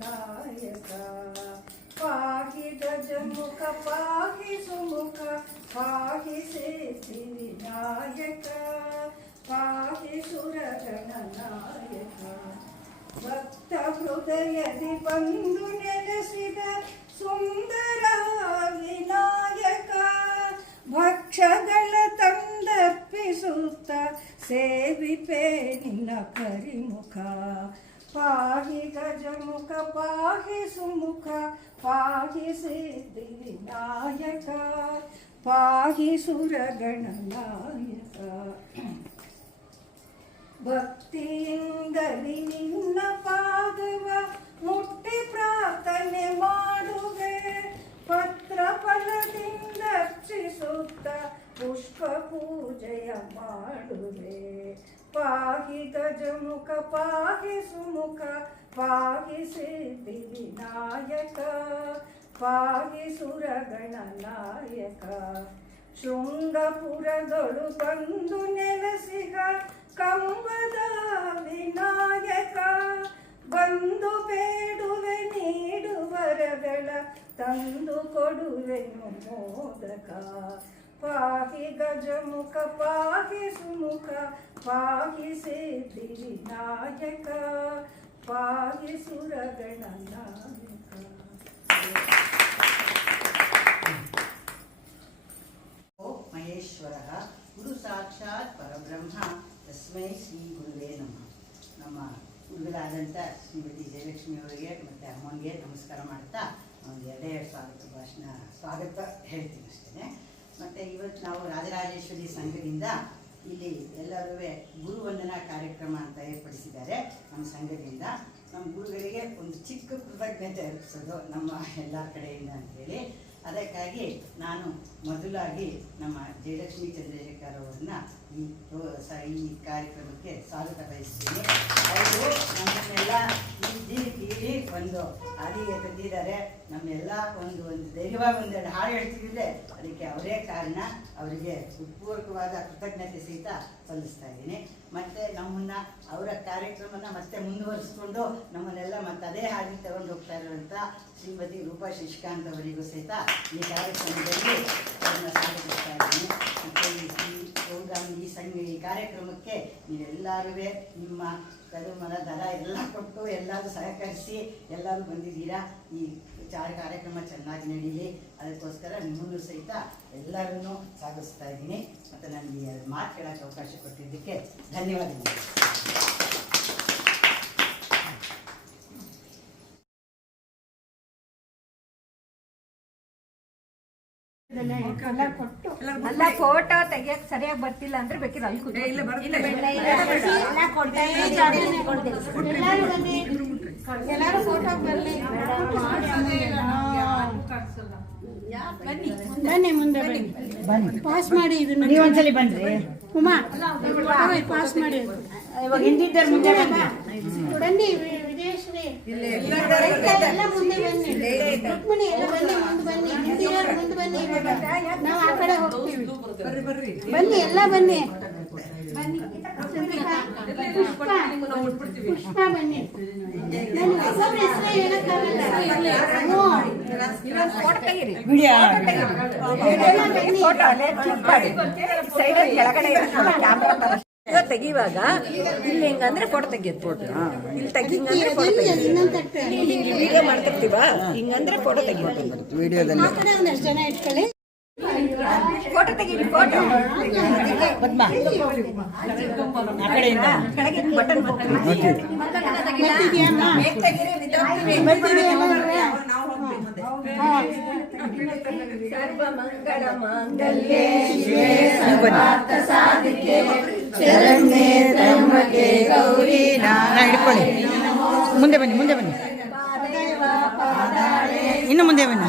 गणनायक पाहि गजमुख पाहि सुमुख पाहि सिद्धिविनायक पाहि सुरगणनायक भक्त हृदयदि बंधु ನೆಲೆಸಿದ ಸುಂದರ ವಿನಾಯಕ ಭಕ್ಷಗಳ ತಂದರ್ಪಿಸುತ್ತ ಸೇವಿಪೆ ನಿನ್ನ ಕರಿಮುಖ ಪಾಹಿ ಗಜಮುಖ ಪಾಹಿ ಸುಮುಖ ಪಾಹಿ ಸಿದ್ಧಿ ವಿನಾಯಕ ಪಾಹಿ ಸುರಗಣನಾಯಕ ಭಕ್ತಿಯಿಂದಲಿ ನಿನ್ನ ಪಾದವ ಮುಟ್ಟಿ ಪ್ರಾರ್ಥನೆ ಮಾಡುವೆ ಪತ್ರ ಫಲದಿಂದ ಅರ್ಚಿಸುತ್ತ ಪುಷ್ಪ ಪೂಜೆಯ ಮಾಡುವೆ ಪಾಹಿ ಗಜಮುಖ ಪಾಹಿ ಸುಮುಖ ಪಾಹಿ ಸಿದ್ಧಿ ವಿನಾಯಕ ಪಾಹಿ ಸುರಗಣನಾಯಕ ಶೃಂಗಪುರದೊಳು ಬಂದು ನೆಲೆಸಿಗ ಕಂಬದ ವಿನಾಯಕ ಬಂದು ಬೇಡುವೆ ನೀಡುವರಗಳ ತಂದು ಕೊಡುವೆನು ಮೋದಕ ಪಾಹಿ ಗಜಮುಖ ಪಾಹಿ ಸುಮುಖ ಪಾಹಿ ಸಿದ್ಧಿ ವಿನಾಯಕ ಪಾಹಿ ಸುರಗಣನಾಯಕ. ಮಹೇಶ್ವರ ಗುರು ಸಾಕ್ಷಾತ್ ಪರಬ್ರಹ್ಮ ತಸ್ಮೈ ಶ್ರೀ ಗುರುವೇ ನಮಃ. ನಮ್ಮ ಗುರುಗಳಾದಂಥ ಶ್ರೀಮತಿ ಜಯಲಕ್ಷ್ಮಿ ಅವರಿಗೆ ಮತ್ತು ಅಮ್ಮನಿಗೆ ನಮಸ್ಕಾರ ಮಾಡ್ತಾ ಒಂದು ಎರಡೆರಡು ಸ್ವಾಗತ ಹೇಳ್ತೀನಿ ಅಷ್ಟೇ. ಮತ್ತು ಇವತ್ತು ನಾವು ರಾಜರಾಜೇಶ್ವರಿ ಸಂಘದಿಂದ ಇಲ್ಲಿ ಎಲ್ಲರೂ ಗುರುವಂದನಾ ಕಾರ್ಯಕ್ರಮ ಅಂತ ಏರ್ಪಡಿಸಿದ್ದಾರೆ ನಮ್ಮ ಸಂಘದಿಂದ. ನಮ್ಮ ಗುರುಗಳಿಗೆ ಒಂದು ಚಿಕ್ಕ ಕೃತಜ್ಞತೆ ಅರ್ಪಿಸೋದು ನಮ್ಮ ಎಲ್ಲರ ಕಡೆಯಿಂದ ಅಂತೇಳಿ. ಅದಕ್ಕಾಗಿ ನಾನು ಮೊದಲಾಗಿ ನಮ್ಮ ಜಯಲಕ್ಷ್ಮಿ ಚಂದ್ರಶೇಖರ್ ಅವರನ್ನ ಈ ಕಾರ್ಯಕ್ರಮಕ್ಕೆ ಸ್ವಾಗತ ಬಯಸ್ತೀನಿ. ಅವರು ನಮ್ಮನ್ನೆಲ್ಲ ಈ ಒಂದು ಹಾದಿಗೆ ತಂದಿದ್ದಾರೆ. ನಮ್ಮೆಲ್ಲ ಒಂದು ಧೈರ್ಯವಾಗಿ ಒಂದೆರಡು ಹಾಡು ಹೇಳ್ತಿದ್ದಿದ್ರೆ ಅದಕ್ಕೆ ಅವರೇ ಕಾರಣ. ಅವರಿಗೆ ಹೃತ್ಪೂರ್ವಕವಾದ ಕೃತಜ್ಞತೆ ಸಹಿತ ಸಲ್ಲಿಸ್ತಾ ಇದ್ದೀನಿ. ಮತ್ತು ನಮ್ಮನ್ನು ಅವರ ಕಾರ್ಯಕ್ರಮನ ಮತ್ತೆ ಮುಂದುವರಿಸ್ಕೊಂಡು ನಮ್ಮನ್ನೆಲ್ಲ ಮತ್ತೆ ಅದೇ ಹಾದಿ ತಗೊಂಡು ಹೋಗ್ತಾ ಇರುವಂಥ ಶ್ರೀಮತಿ ರೂಪಾ ಶಶಿಕಾಂತ್ ಅವರಿಗೂ ಸಹಿತ ಈ ಕಾರ್ಯಕ್ರಮದಲ್ಲಿ ಅವ್ರನ್ನ ಸ್ವಾಗತಿಸ್ತಾ ಇದ್ದೀನಿ. ಮತ್ತು ಈ ಪ್ರೋಗ್ರಾಮ್ ಈ ಕಾರ್ಯಕ್ರಮಕ್ಕೆ ನೀವೆಲ್ಲರೂ ನಿಮ್ಮ ತರುಮನ ದರ ಎಲ್ಲ ಕೊಟ್ಟು ಎಲ್ಲರೂ ಸಹಕರಿಸಿ ಎಲ್ಲರೂ ಬಂದಿದ್ದೀರಾ. ಈ ಕಾರ್ಯಕ್ರಮ ಚೆನ್ನಾಗಿ ನಡೀಲಿ ಅದಕ್ಕೋಸ್ಕರ ನಿಮ್ಮನ್ನು ಸಹಿತ ಎಲ್ಲರನ್ನೂ ಸ್ವಾಗತಿಸ್ತಾ ಇದ್ದೀನಿ. ಮತ್ತು ನನಗೆ ಎರಡು ಮಾತು ಕೇಳೋಕ್ಕೆ ಅವಕಾಶ ಕೊಟ್ಟಿದ್ದಕ್ಕೆ ಧನ್ಯವಾದಗಳು. ಅಲ್ಲ ಫೋಟೋ ತೆಗಿಯಕ್ ಸರಿಯಾಗಿ ಬರ್ತಿಲ್ಲ ಅಂದ್ರೆ ಬೇಕಿದ್ರೆ ಅಲ್ಲಿ ಎಲ್ಲರೂ ಫೋಟೋ ಬರ್ಲಿ. ಬನ್ನಿ ಮುಂದೆ ಬನ್ನಿ ಪಾಸ್ ಮಾಡಿ ಇದನ್ನ ನೀವು ಒಂದ್ಸಲಿ ಬನ್ರಿ ಉಮಾ ಪಾಸ್ ಮಾಡಿ ಇವಾಗ ಹಿಂದಿದ್ದಾರೆ ಮುಂದೆ ಬನ್ನಿ ವಿಜಯಶ್ರೀ ಎಲ್ಲ ಮುಂದೆ ಬನ್ನಿ ರುಕ್ಮಿಣಿ ಎಲ್ಲ ಬನ್ನಿ ಮುಂದೆ ಬನ್ನಿ ಹಿಂದಿಯರು ಮುಂದೆ ಬನ್ನಿ ನಾವು ಆ ಕಡೆ ಹೋಗ್ತೀವಿ ಬನ್ನಿ ಎಲ್ಲ ಬನ್ನಿ ಪುಷ್ಪ ಬನ್ನಿ ತೆಗಿವಾಗ ಇಲ್ಲಿ ಹಿಂಗಂದ್ರೆ ಫೋಟೋ ತೆಗಿಯೋದು. ಫೋಟೋ ಇಲ್ಲಿ ತೆಗಿಂಗಂದ್ರೆ ಫೋಟೋ ತೆಗಿಯೋದು. ಹಿಂಗೆ ವಿಡಿಯೋ ಮಾಡ್ತಿರ್ತೀವ ಹಿಂಗಂದ್ರೆ ಫೋಟೋ ತೆಗಿಯೋದು. ವಿಡಿಯೋದಲ್ಲಿ ಒಂದಷ್ಟು ಜನ ಇಟ್ಕೊಳ್ಳಿ ಫೋಟೋ ತೆಗೀರಿ. ಫೋಟೋ ಪದ್ಮ ಆ ಕಡೆಯಿಂದ ಕೆಳಗೆ ಬಟನ್ ಸರ್ವಮಂಗಳ ಮಾಂಗಲ್ಯೆ ಶಿವೆ ಸರ್ವಾರ್ಥ ಸಾಧಿಕೆ ಶರಣ್ಯೆ ತ್ರ್ಯಂಬಕೆ ಗೌರಿ ಹಿಡ್ಕೊಳ್ಳಿ. ಮುಂದೆ ಬನ್ನಿ ಮುಂದೆ ಬನ್ನಿ ಇನ್ನು ಮುಂದೆ ಬನ್ನಿ.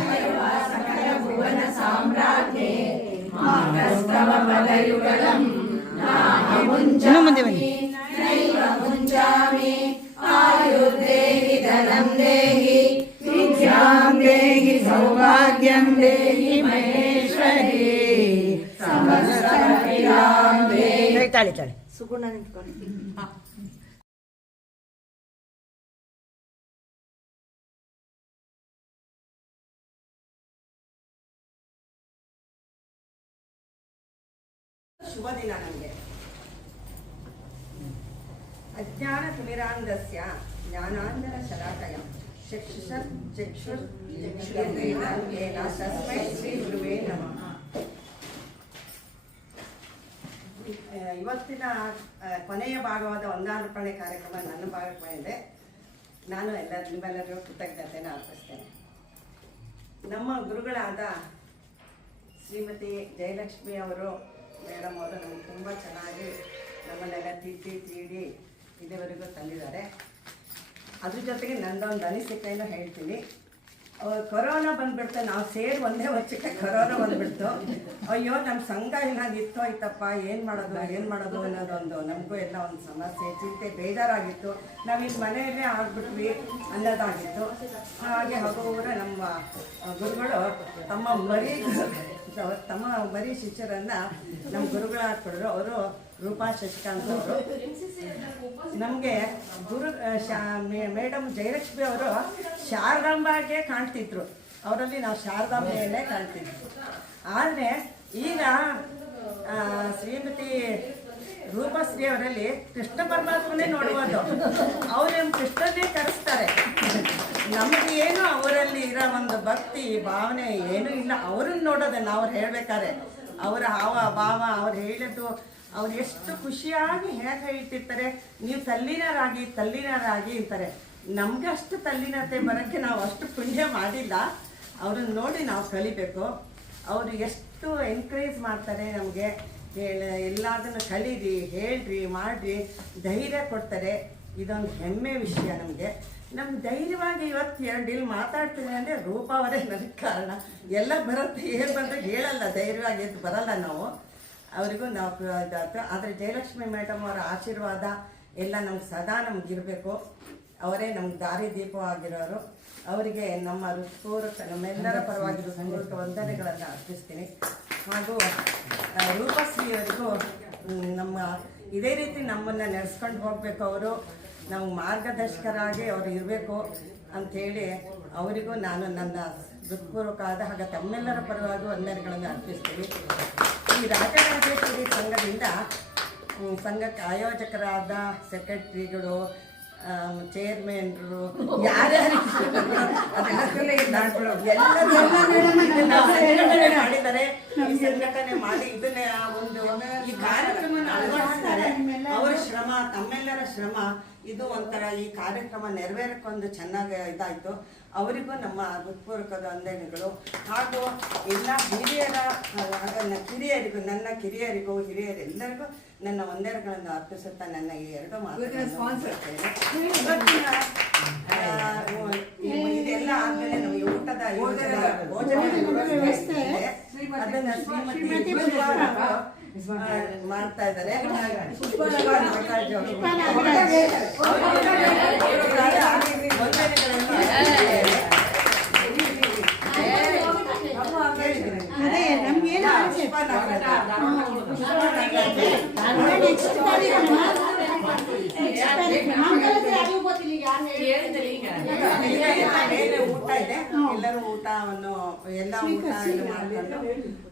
ಇನ್ನು ಮುಂದೆ ಬನ್ನಿ. ಆಯುರ್ದೇಹಿ ಧನಂ ದೇಹಿ ವಿದ್ಯಾಂ ದೇಹಿ ಸೌಭಾಗ್ಯಂ ದೇಹಿ ಮಹೇಶ್ವರಿ ಸಮಸ್ತ ತಾಳಿ ತಾಳಿ ಸುಗುಣ ನಿಂತ್ಕೊಳ್ಳಿ. ಶುಭ ದಿನ ನಮಗೆ. ಅಜ್ಞಾನ ತಿಮಿರಾಂಧಸ್ಯ ಜ್ಞಾನಾಂಜನ ಶಲಾಕಯ ಚಕ್ಷುಷೇನ ತಸ್ಮೈ ಶ್ರೀ ಗುರುವೇ ನಮಃ. ಇವತ್ತಿನ ಕೊನೆಯ ಭಾಗವಾದ ಒಂದಾರ್ಪಣೆ ಕಾರ್ಯಕ್ರಮ ನನ್ನ ಭಾಗವಾಗಿದೆ. ನಾನು ನಿಮ್ಮೆಲ್ಲರಿಗೂ ಕೃತಜ್ಞತೆಯನ್ನು ಅರ್ಪಿಸ್ತೇನೆ. ನಮ್ಮ ಗುರುಗಳಾದ ಶ್ರೀಮತಿ ಜಯಲಕ್ಷ್ಮಿ ಅವರು ಮೇಡಮ್ ಅವರು ನಮಗೆ ತುಂಬ ಚೆನ್ನಾಗಿ ನಮ್ಮನ್ನೆಲ್ಲ ತೀಡಿ ಇಲ್ಲಿವರೆಗೂ ತಂದಿದ್ದಾರೆ. ಅದ್ರ ಜೊತೆಗೆ ನನ್ನದೊಂದು ಅನಿಸಿಕೆಯನ್ನು ಹೇಳ್ತೀನಿ. ಕೊರೋನಾ ಬಂದ್ಬಿಡ್ತು, ನಾವು ಸೇರಿ ಒಂದೇ ವರ್ಷಕ್ಕೆ ಕೊರೋನಾ ಬಂದ್ಬಿಡ್ತು. ಅಯ್ಯೋ ನಮ್ಮ ಸಂಘ ಇಲ್ಲ ನಿಂತೋಯ್ತಪ್ಪ, ಏನು ಮಾಡೋದು ಅನ್ನೋದೊಂದು ನಮಗೂ ಎಲ್ಲ ಒಂದು ಸಮಸ್ಯೆ, ಚಿಂತೆ, ಬೇಜಾರಾಗಿತ್ತು. ನಾವಿಲ್ಲಿ ಮನೆಯಲ್ಲೇ ಆಗ್ಬಿಟ್ವಿ ಅನ್ನೋದಾಗಿತ್ತು. ಹಾಗೆ ಹಗುರ ನಮ್ಮ ಗುರುಗಳು ತಮ್ಮ ಮರಿ ಶಿಷ್ಯರನ್ನು ನಮ್ಮ ಗುರುಗಳಾಗಿ ಕೊಡರು. ಅವರು ರೂಪಾ ಶಶಿಕಾಂತ್ ಅವರು. ನಮಗೆ ಮೇಡಮ್ ಜಯಲಕ್ಷ್ಮಿ ಅವರು ಶಾರದಾಂಬಾಗೆ ಕಾಣ್ತಿದ್ರು. ಅವರಲ್ಲಿ ನಾವು ಶಾರದಾಂಬೆಯನ್ನೇ ಕಾಣ್ತಿದ್ವಿ. ಆದರೆ ಈಗ ಶ್ರೀಮತಿ ರೂಪಶ್ರೀ ಅವರಲ್ಲಿ ಕೃಷ್ಣ ಪರಮಾತ್ಮನೇ ನೋಡ್ಬೋದು. ಅವ್ರು ನಮ್ಮ ಕೃಷ್ಣನೇ ಕರೆಸ್ತಾರೆ. ನಮಗೆ ಏನು ಅವರಲ್ಲಿ ಇರೋ ಒಂದು ಭಕ್ತಿ ಭಾವನೆ ಏನೂ ಇಲ್ಲ. ಅವ್ರನ್ನ ನೋಡೋದನ್ನು ಅವ್ರು ಹೇಳ್ಬೇಕಾರೆ ಅವರ ಹಾವ ಭಾವ ಅವ್ರು ಹೇಳಿದ್ದು ಅವ್ರು ಎಷ್ಟು ಖುಷಿಯಾಗಿ ಹೇಗೆ ಹೇಳ್ತಿರ್ತಾರೆ. ನೀವು ತಲ್ಲೀನರಾಗಿ ಅಂತಾರೆ. ನಮ್ಗೆ ಅಷ್ಟು ತಲ್ಲೀನತೆ ಬರೋಕ್ಕೆ ನಾವು ಅಷ್ಟು ಪುಣ್ಯ ಮಾಡಿಲ್ಲ. ಅವ್ರನ್ನ ನೋಡಿ ನಾವು ಕಲಿಬೇಕು. ಅವರು ಎಷ್ಟು ಎನ್ಕರೇಜ್ ಮಾಡ್ತಾರೆ ನಮಗೆ. ಎಲ್ಲದನ್ನು ಕಲೀರಿ, ಹೇಳ್ರಿ, ಮಾಡಿರಿ, ಧೈರ್ಯ ಕೊಡ್ತಾರೆ. ಇದೊಂದು ಹೆಮ್ಮೆ ವಿಷಯ ನಮಗೆ. ನಮ್ಮ ಧೈರ್ಯವಾಗಿ ಇವತ್ತು ಇಲ್ಲಿ ಮಾತಾಡ್ತೀನಿ ಅಂದರೆ ರೂಪ ಅವರೇ ನನಗೆ ಕಾರಣ. ಎಲ್ಲ ಬರುತ್ತೆ, ಏನು ಬಂದರೆ ಹೇಳಲ್ಲ, ಧೈರ್ಯವಾಗಿ ಎದ್ದು ಬರಲ್ಲ ನಾವು. ಅವರಿಗೂ ನಾವು ಇದಾಯ್ತು. ಆದರೆ ಜಯಲಕ್ಷ್ಮಿ ಮೇಡಮ್ ಅವರ ಆಶೀರ್ವಾದ ಎಲ್ಲ ನಮ್ಗೆ ಸದಾ ನಮಗಿರಬೇಕು. ಅವರೇ ನಮ್ಗೆ ದಾರಿ ದೀಪವಾಗಿರೋರು. ಅವರಿಗೆ ನಮ್ಮ ನಮ್ಮೆಲ್ಲರ ಪರವಾಗಿ ಹೃತ್ಪೂರ್ವಕ ವಂದನೆಗಳನ್ನು ಅರ್ಪಿಸ್ತೀನಿ. ಹಾಗೂ ರೂಪಶ್ರೀಯವರಿಗೂ ನಮ್ಮ ಇದೇ ರೀತಿ ನಮ್ಮನ್ನು ನಡೆಸ್ಕೊಂಡು ಹೋಗಬೇಕು. ಅವರು ನಮ್ಗೆ ಮಾರ್ಗದರ್ಶಕರಾಗಿ ಅವರು ಇರಬೇಕು ಅಂಥೇಳಿ ಅವರಿಗೂ ನಾನು ನನ್ನ ಹೃತ್ಪೂರ್ವಕವಾದ ಹಾಗೆ ತಮ್ಮೆಲ್ಲರ ಪರವಾಗಿ ವಂದನೆಗಳನ್ನು ಅರ್ಪಿಸ್ತೀನಿ. ಈ ರಾಜರಾಜೇಶ್ವರಿ ಸಂಘದಿಂದ ಸಂಘಕ್ಕೆ ಆಯೋಜಕರಾದ ಸೆಕ್ರೆಟರಿಗಳು, ಚೇರ್ಮನ್ರು, ಯಾರ್ಯಾರು ಮಾಡಿದ್ದಾರೆ. ಈ ಸಂಘಟನೆ ಮಾಡಿ ಇದನ್ನೇ ಒಂದು ಈ ಕಾರ್ಯಕ್ರಮವನ್ನು ಅಳವಡಿಸ್ತಾರೆ. ಅವರ ಶ್ರಮ, ತಮ್ಮೆಲ್ಲರ ಶ್ರಮ, ಇದು ಒಂಥರ ಈ ಕಾರ್ಯಕ್ರಮ ನೆರವೇರಕ್ಕೊಂದು ಚೆನ್ನಾಗಿ ಇದಾಯಿತು. ಅವರಿಗೂ ನಮ್ಮ ಹೃತ್ಪೂರ್ವಕದ ವಂದನೆಗಳು. ಹಾಗೂ ಎಲ್ಲ ಕಿರಿಯರಿಗೂ, ನನ್ನ ಕಿರಿಯರಿಗೂ ಹಿರಿಯರೆಲ್ಲರಿಗೂ ನನ್ನ ವಂದನೆಗಳನ್ನು ಅರ್ಪಿಸುತ್ತಾ ನನ್ನ ಈ ಎರಡು ಮಾತುಗಳನ್ನು ಇದೆಲ್ಲ ಆದ್ಮೇಲೆ ನಮಗೆ ಊಟದ ಭೋಜನ ಅದನ್ನ ಶ್ರೀಮತಿ ಮಾಡ್ತಾ ಇದ್ದಾರೆ. ಅದೇ ನಮ್ಗೇನು ಊಟ ಇದೆ. ಎಲ್ಲರೂ ಊಟವನ್ನು ಎಲ್ಲ ಊಟ ಮಾಡ್ಕೊಂಡು